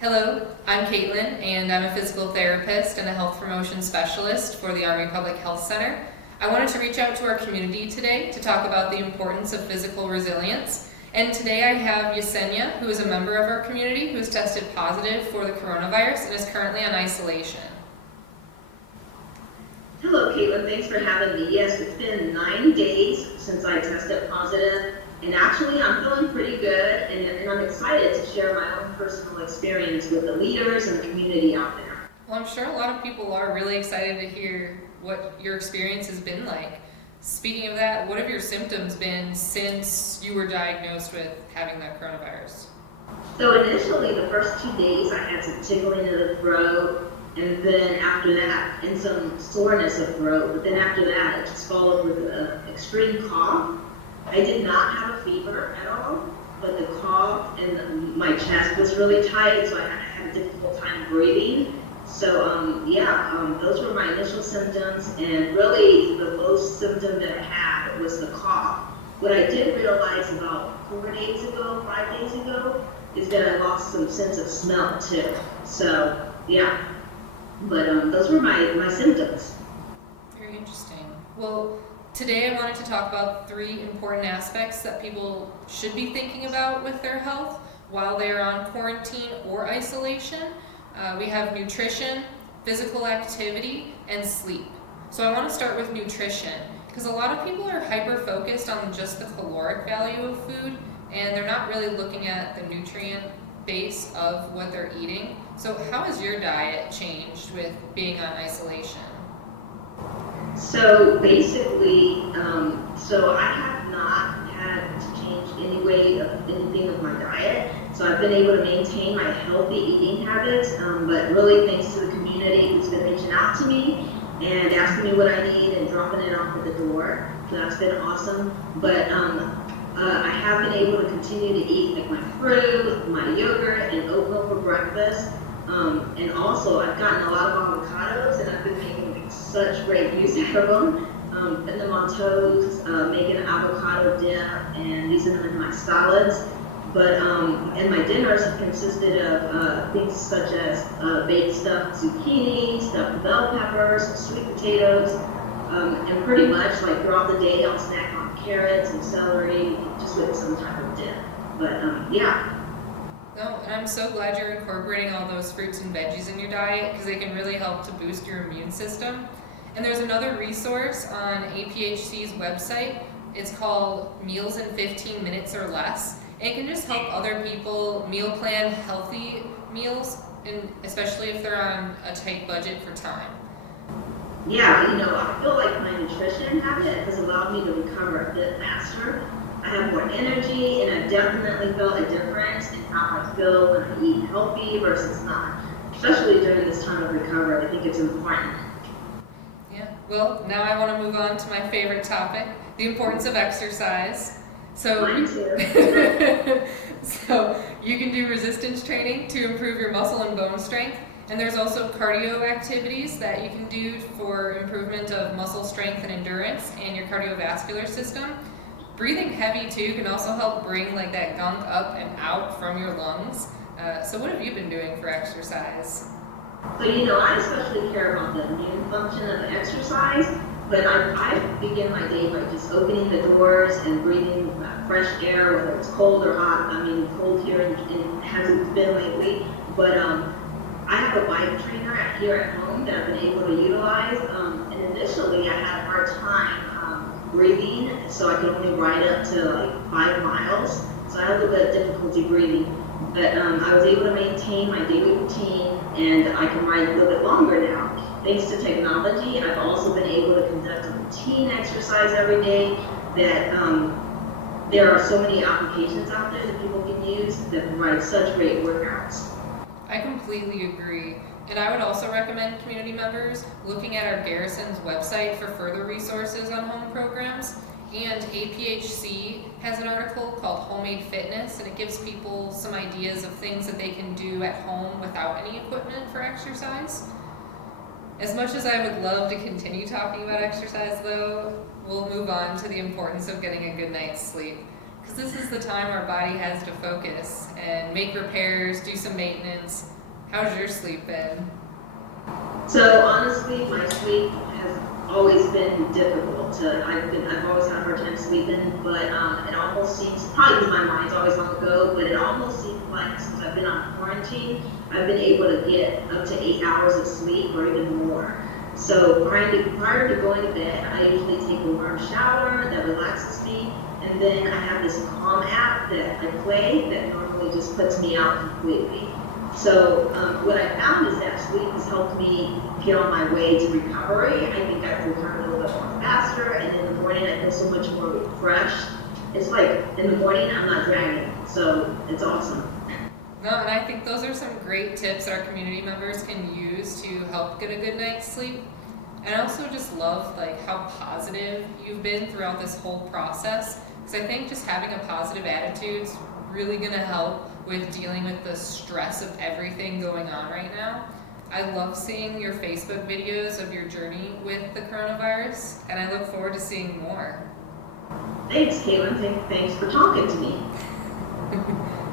Hello, I'm Caitlin, and I'm a physical therapist and a health promotion specialist for the Army Public Health Center. I wanted to reach out to our community today to talk about the importance of physical resilience. And today I have Yesenia, who is a member of our community who has tested positive for the coronavirus and is currently on isolation. Hello, Caitlin. Thanks for having me. Yes, it's been 9 days since I tested positive, and actually I'm feeling pretty good, and I'm excited to share my own personal experience with the leaders and the community out there. Well, I'm sure a lot of people are really excited to hear what your experience has been like. Speaking of that, what have your symptoms been since you were diagnosed with having that coronavirus? So initially, the first 2 days, I had some tickling of the throat, and then after that, and some soreness of throat, but then after that, it just followed with an extreme cough. I did not have a fever at all, but the cough and my chest was really tight, so I had a difficult time breathing. So those were my initial symptoms, and really the most symptom that I had was the cough. What I did realize about 5 days ago, is that I lost some sense of smell too. So yeah, but those were my symptoms. Very interesting. Well, today I wanted to talk about 3 important aspects that people should be thinking about with their health while they are on quarantine or isolation. We have nutrition, physical activity, and sleep. So I want to start with nutrition because a lot of people are hyper-focused on just the caloric value of food and they're not really looking at the nutrient base of what they're eating. So how has your diet changed with being on isolation? So basically, I have not had to change anything of my diet. So I've been able to maintain my healthy eating habits, but really thanks to the community who's been reaching out to me and asking me what I need and dropping it off at the door. So that's been awesome. But I have been able to continue to eat like my fruit, my yogurt, and oat milk for breakfast. And also I've gotten a lot of avocados, and I've been making such great use out of them. Putting them on toast, making an avocado dip, and using them in my salads. But and my dinners have consisted of things such as baked stuffed zucchini, stuffed bell peppers, sweet potatoes, and pretty much like throughout the day I'll snack on carrots and celery, just with some type of dip. But yeah. No, and I'm so glad you're incorporating all those fruits and veggies in your diet because they can really help to boost your immune system. And there's another resource on APHC's website. It's called Meals in 15 Minutes or Less. And it can just help other people meal plan healthy meals, and especially if they're on a tight budget for time. Yeah, I feel like my nutrition habit has allowed me to recover a bit faster. I have more energy, and I've definitely felt a difference in how I feel when I eat healthy versus not. Especially during this time of recovery, I think it's important. Yeah, well, now I want to move on to my favorite topic, the importance of exercise. Mine too. So you can do resistance training to improve your muscle and bone strength. And there's also cardio activities that you can do for improvement of muscle strength and endurance and your cardiovascular system. Breathing heavy too can also help bring like that gunk up and out from your lungs. So what have you been doing for exercise? So I especially care about the immune function of exercise, but I begin my day by just opening the doors and breathing fresh air, whether it's cold or hot. I mean, cold here and hasn't been lately, but I have a bike trainer here at home that I've been able to utilize, and initially I had a hard time breathing, so I could only ride up to like 5 miles, so I had a little bit of difficulty breathing, but I was able to maintain my daily routine, and I can ride a little bit longer now. Thanks to technology, I've also been able to conduct a routine exercise every day that there are so many applications out there that people can use that provide such great workouts. I completely agree. And I would also recommend community members looking at our Garrison's website for further resources on home programs. And APHC has an article called Homemade Fitness, and it gives people some ideas of things that they can do at home without any equipment for exercise. As much as I would love to continue talking about exercise though, we'll move on to the importance of getting a good night's sleep. Because this is the time our body has to focus and make repairs, do some maintenance. How's your sleep been? So honestly, my sleep has always been difficult. I've always had a hard time sleeping, but it almost seems, probably because my mind's always on the go, but it almost seems like since I've been on quarantine, I've been able to get up to 8 hours of sleep or even more. So prior to going to bed, I usually take a warm shower that relaxes me, and then I have this Calm app that I play that normally just puts me out completely. So what I found is that sleep has helped me get on my way to recovery. I think I've recovered a little bit more faster, and in the morning I feel so much more refreshed. It's like in the morning I'm not dragging, so it's awesome. No, and I think those are some great tips that our community members can use to help get a good night's sleep. And I also just love like how positive you've been throughout this whole process, because I think just having a positive attitude is really going to help with dealing with the stress of everything going on right now. I love seeing your Facebook videos of your journey with the coronavirus, and I look forward to seeing more. Thanks, Caitlin. Thanks for talking to me.